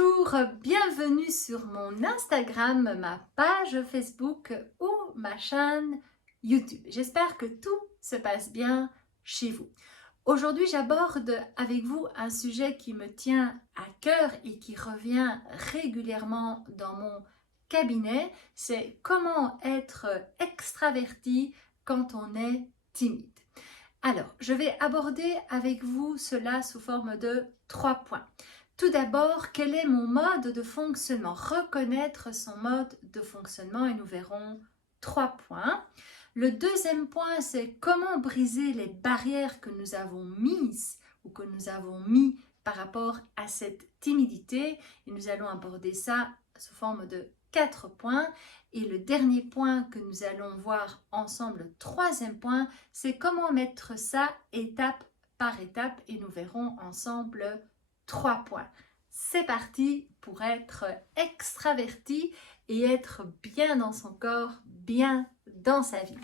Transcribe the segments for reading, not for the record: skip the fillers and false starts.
Bonjour, bienvenue sur mon Instagram, ma page Facebook ou ma chaîne YouTube. J'espère que tout se passe bien chez vous. Aujourd'hui, j'aborde avec vous un sujet qui me tient à cœur et qui revient régulièrement dans mon cabinet. C'est comment être extraverti quand on est timide. Alors, je vais aborder avec vous cela sous forme de 3 points. Tout d'abord, quel est mon mode de fonctionnement? Reconnaître son mode de fonctionnement et nous verrons 3 points. Le deuxième point, c'est comment briser les barrières que nous avons mises ou que nous avons mis par rapport à cette timidité. Et nous allons aborder ça sous forme de 4 points. Et le dernier point que nous allons voir ensemble, le troisième point, c'est comment mettre ça étape par étape et nous verrons ensemble 3 points. C'est parti pour être extraverti et être bien dans son corps, bien dans sa vie.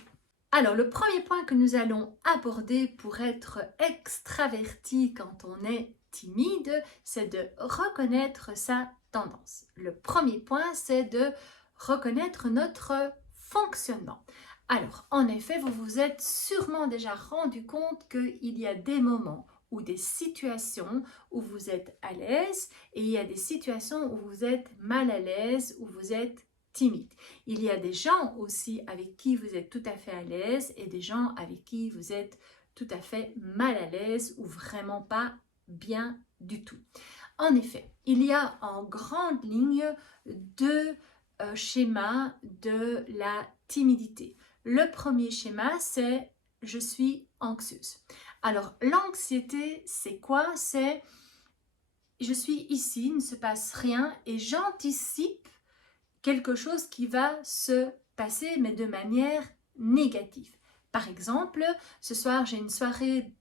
Alors, le premier point que nous allons aborder pour être extraverti quand on est timide, c'est de reconnaître sa tendance. Le premier point, c'est de reconnaître notre fonctionnement. Alors, en effet, vous vous êtes sûrement déjà rendu compte qu'il y a des moments ou des situations où vous êtes à l'aise et il y a des situations où vous êtes mal à l'aise, où vous êtes timide. Il y a des gens aussi avec qui vous êtes tout à fait à l'aise et des gens avec qui vous êtes tout à fait mal à l'aise ou vraiment pas bien du tout. En effet, il y a en grande ligne deux schémas de la timidité. Le premier schéma, c'est « je suis anxieuse ». Alors, l'anxiété, c'est quoi? C'est « je suis ici, il ne se passe rien et j'anticipe quelque chose qui va se passer, mais de manière négative. » Par exemple, ce soir, j'ai une soirée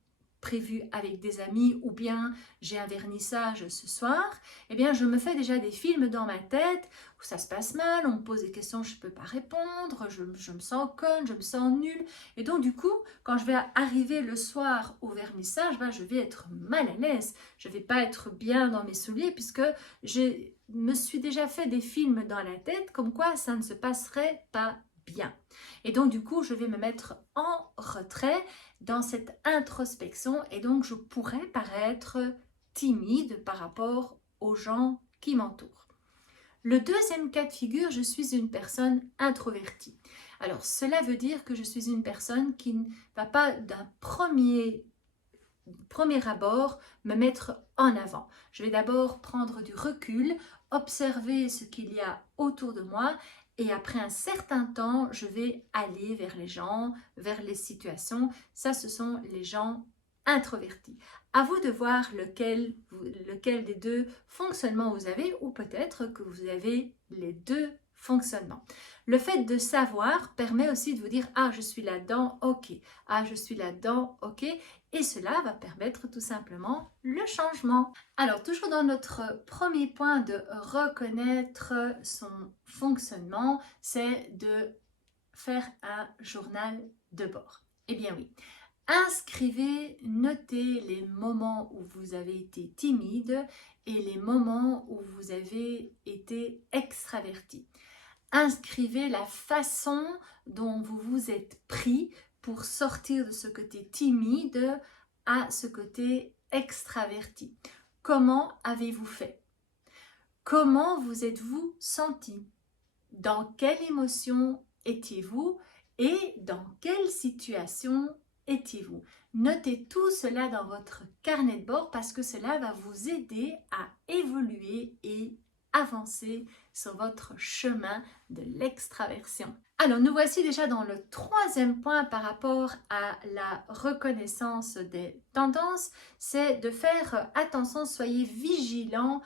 prévue avec des amis ou bien j'ai un vernissage ce soir, eh bien, je me fais déjà des films dans ma tête où ça se passe mal, on me pose des questions, je ne peux pas répondre, je me sens conne, je me sens nulle. Et donc, du coup, quand je vais arriver le soir au vernissage, je vais être mal à l'aise. Je ne vais pas être bien dans mes souliers puisque je me suis déjà fait des films dans la tête comme quoi ça ne se passerait pas bien. Et donc, du coup, je vais me mettre en retrait dans cette introspection et donc je pourrais paraître timide par rapport aux gens qui m'entourent. Le deuxième cas de figure, je suis une personne introvertie. Alors, cela veut dire que je suis une personne qui ne va pas d'un premier abord me mettre en avant. Je vais d'abord prendre du recul, observer ce qu'il y a autour de moi et après un certain temps, je vais aller vers les gens, vers les situations. Ça, ce sont les gens introvertis. À vous de voir lequel des deux fonctionnements vous avez ou peut-être que vous avez les deux fonctionnements. Le fait de savoir permet aussi de vous dire « Ah, je suis là-dedans, ok. Ah, je suis là-dedans, ok. » Et cela va permettre tout simplement le changement. Alors, toujours dans notre premier point de reconnaître son fonctionnement, c'est de faire un journal de bord. Eh bien oui, inscrivez, notez les moments où vous avez été timide et les moments où vous avez été extraverti. Inscrivez la façon dont vous vous êtes pris pour sortir de ce côté timide à ce côté extraverti. Comment avez-vous fait? Comment vous êtes-vous senti? Dans quelle émotion étiez-vous et dans quelle situation étiez-vous? Notez tout cela dans votre carnet de bord parce que cela va vous aider à évoluer et avancer sur votre chemin de l'extraversion. Alors, nous voici déjà dans le troisième point par rapport à la reconnaissance des tendances, c'est de faire attention, soyez vigilants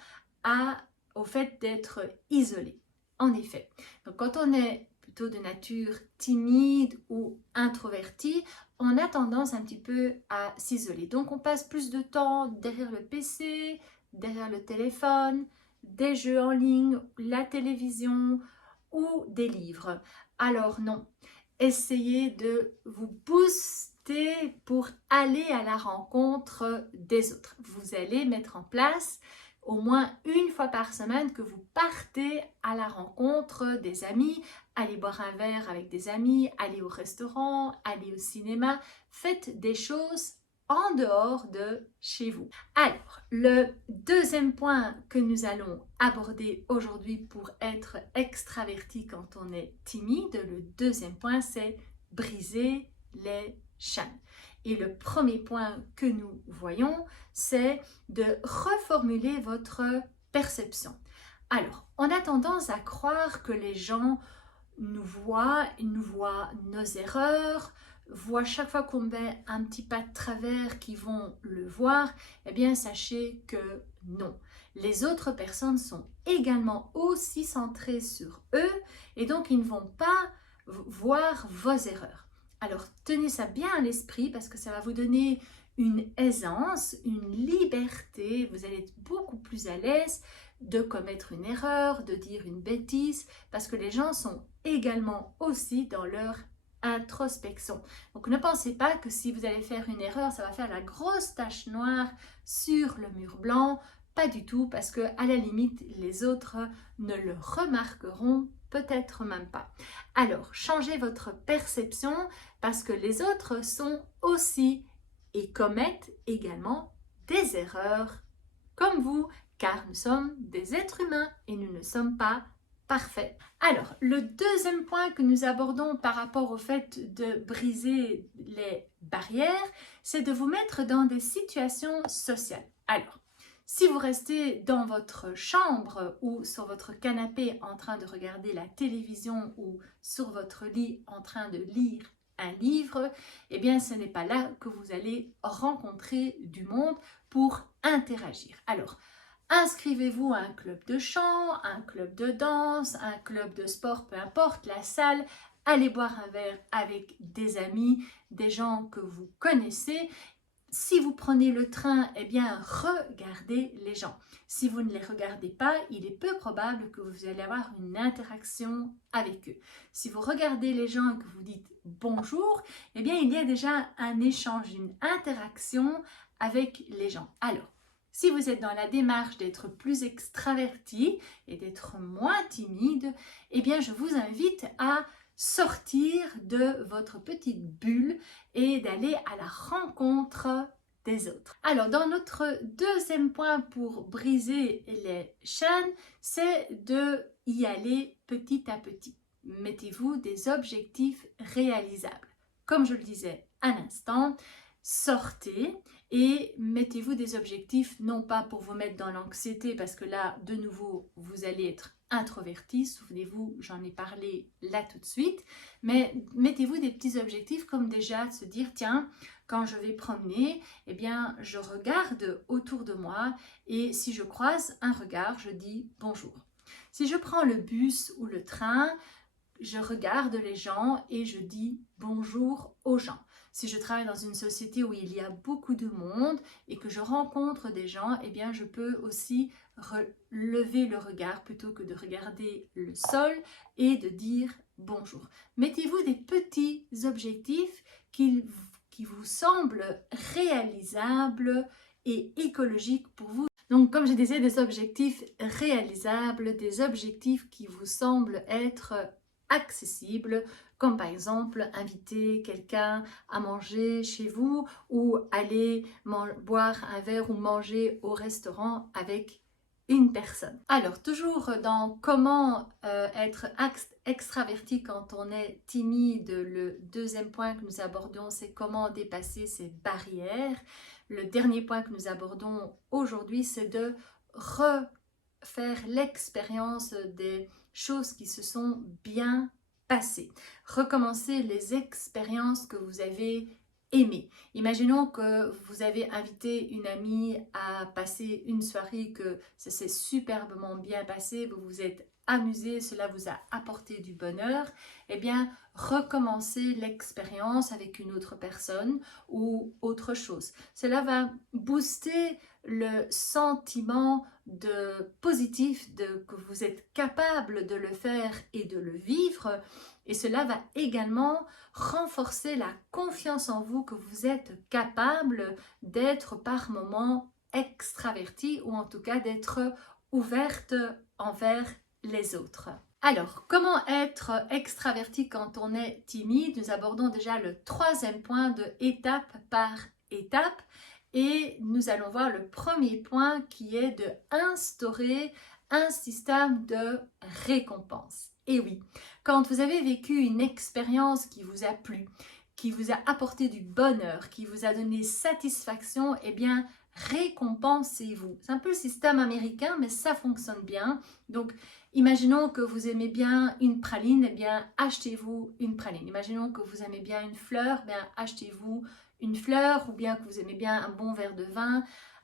au fait d'être isolé. En effet, donc quand on est plutôt de nature timide ou introverti, on a tendance un petit peu à s'isoler. Donc, on passe plus de temps derrière le PC, derrière le téléphone, des jeux en ligne, la télévision ou des livres. Alors non, essayez de vous booster pour aller à la rencontre des autres. Vous allez mettre en place au moins une fois par semaine que vous partez à la rencontre des amis, allez boire un verre avec des amis, allez au restaurant, allez au cinéma, faites des choses en dehors de chez vous. Alors, le deuxième point que nous allons aborder aujourd'hui pour être extraverti quand on est timide, le deuxième point, c'est briser les chaînes. Et le premier point que nous voyons, c'est de reformuler votre perception. Alors, on a tendance à croire que les gens nous voient nos erreurs, voient chaque fois qu'on met un petit pas de travers qu'ils vont le voir. Eh bien, sachez que non. Les autres personnes sont également aussi centrées sur eux et donc ils ne vont pas voir vos erreurs. Alors, tenez ça bien à l'esprit parce que ça va vous donner une aisance, une liberté. Vous allez être beaucoup plus à l'aise de commettre une erreur, de dire une bêtise, parce que les gens sont également aussi dans leur introspection. Donc, ne pensez pas que si vous allez faire une erreur, ça va faire la grosse tache noire sur le mur blanc. Pas du tout, parce que à la limite, les autres ne le remarqueront peut-être même pas. Alors, changez votre perception parce que les autres sont aussi et commettent également des erreurs comme vous, car nous sommes des êtres humains et nous ne sommes pas parfaits. Alors, le deuxième point que nous abordons par rapport au fait de briser les barrières, c'est de vous mettre dans des situations sociales. Alors, si vous restez dans votre chambre ou sur votre canapé en train de regarder la télévision ou sur votre lit en train de lire un livre, eh bien ce n'est pas là que vous allez rencontrer du monde pour interagir. Alors, inscrivez-vous à un club de chant, un club de danse, un club de sport, peu importe, la salle. Allez boire un verre avec des amis, des gens que vous connaissez. Si vous prenez le train, eh bien, regardez les gens. Si vous ne les regardez pas, il est peu probable que vous allez avoir une interaction avec eux. Si vous regardez les gens et que vous dites bonjour, eh bien, il y a déjà un échange, une interaction avec les gens. Alors, si vous êtes dans la démarche d'être plus extraverti et d'être moins timide, eh bien, je vous invite à sortir de votre petite bulle et d'aller à la rencontre des autres. Alors, dans notre deuxième point pour briser les chaînes, c'est de y aller petit à petit. Mettez-vous des objectifs réalisables. Comme je le disais à l'instant, sortez et mettez-vous des objectifs, non pas pour vous mettre dans l'anxiété, parce que là, de nouveau, vous allez être introverti, souvenez-vous, j'en ai parlé là tout de suite, mais mettez-vous des petits objectifs comme déjà de se dire, tiens, quand je vais promener, eh bien, je regarde autour de moi et si je croise un regard, je dis bonjour. Si je prends le bus ou le train, je regarde les gens et je dis bonjour aux gens. Si je travaille dans une société où il y a beaucoup de monde et que je rencontre des gens, eh bien je peux aussi relever le regard plutôt que de regarder le sol et de dire bonjour. Mettez-vous des petits objectifs qui vous semblent réalisables et écologiques pour vous. Donc, comme je disais, des objectifs réalisables, des objectifs qui vous semblent être accessibles, comme par exemple inviter quelqu'un à manger chez vous ou aller boire un verre ou manger au restaurant avec une personne. Alors, toujours dans comment être extraverti quand on est timide, le deuxième point que nous abordons, c'est comment dépasser ces barrières. Le dernier point que nous abordons aujourd'hui, c'est de refaire l'expérience des choses qui se sont bien passées. Recommencer les expériences que vous avez aimées. Imaginons que vous avez invité une amie à passer une soirée, que ça s'est superbement bien passé, vous vous êtes amusé, cela vous a apporté du bonheur. Eh bien, recommencer l'expérience avec une autre personne ou autre chose. Cela va booster le sentiment de positif que vous êtes capable de le faire et de le vivre, et cela va également renforcer la confiance en vous que vous êtes capable d'être par moments extravertie ou en tout cas d'être ouverte envers les autres. Alors, comment être extraverti quand on est timide? Nous abordons déjà le troisième point de étape par étape et nous allons voir le premier point qui est de instaurer un système de récompense. Et oui, quand vous avez vécu une expérience qui vous a plu, qui vous a apporté du bonheur, qui vous a donné satisfaction, eh bien, récompensez-vous. C'est un peu le système américain, mais ça fonctionne bien. Donc, imaginons que vous aimez bien une praline, eh bien, achetez-vous une praline. Imaginons que vous aimez bien une fleur, eh bien, achetez-vous une fleur, ou bien que vous aimez bien un bon verre de vin,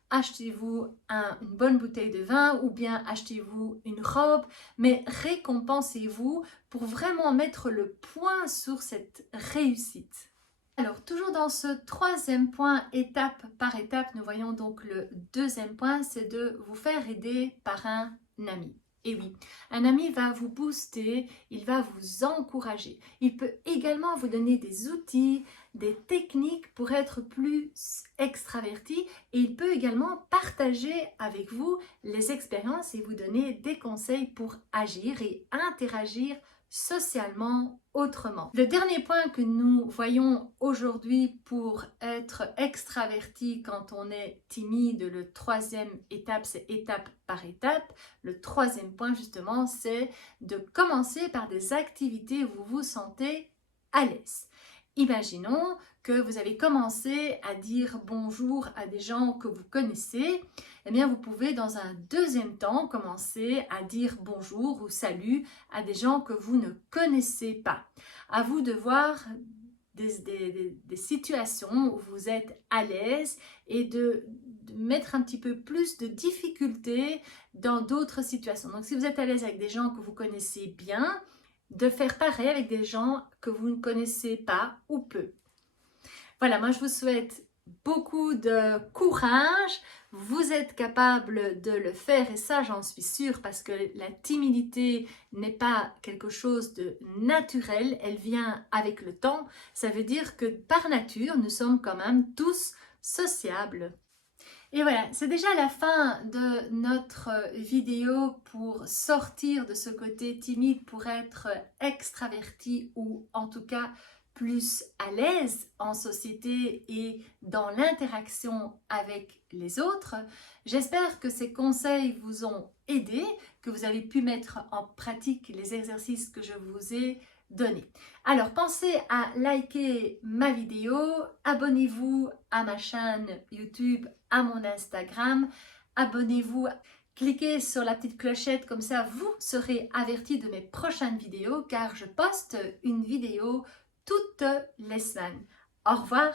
achetez-vous une bonne bouteille de vin, ou bien achetez-vous une robe, mais récompensez-vous pour vraiment mettre le point sur cette réussite. Alors, toujours dans ce troisième point, étape par étape, nous voyons donc le deuxième point, c'est de vous faire aider par un ami. Et oui, un ami va vous booster, il va vous encourager. Il peut également vous donner des outils, des techniques pour être plus extraverti et il peut également partager avec vous les expériences et vous donner des conseils pour agir et interagir socialement autrement. Le dernier point que nous voyons aujourd'hui pour être extraverti quand on est timide, le troisième étape, c'est étape par étape. Le troisième point justement, c'est de commencer par des activités où vous vous sentez à l'aise. Imaginons que vous avez commencé à dire bonjour à des gens que vous connaissez, eh bien vous pouvez dans un deuxième temps commencer à dire bonjour ou salut à des gens que vous ne connaissez pas. À vous de voir des situations où vous êtes à l'aise et de mettre un petit peu plus de difficulté dans d'autres situations. Donc si vous êtes à l'aise avec des gens que vous connaissez bien, de faire pareil avec des gens que vous ne connaissez pas ou peu. Voilà, moi je vous souhaite beaucoup de courage, vous êtes capable de le faire et ça j'en suis sûre parce que la timidité n'est pas quelque chose de naturel, elle vient avec le temps, ça veut dire que par nature nous sommes quand même tous sociables. Et voilà, c'est déjà la fin de notre vidéo pour sortir de ce côté timide, pour être extraverti ou en tout cas plus à l'aise en société et dans l'interaction avec les autres. J'espère que ces conseils vous ont aidé, que vous avez pu mettre en pratique les exercices que je vous ai donnés. Alors pensez à liker ma vidéo, abonnez-vous à ma chaîne YouTube, à mon Instagram, abonnez-vous, cliquez sur la petite clochette, comme ça vous serez averti de mes prochaines vidéos car je poste une vidéo toutes les semaines. Au revoir!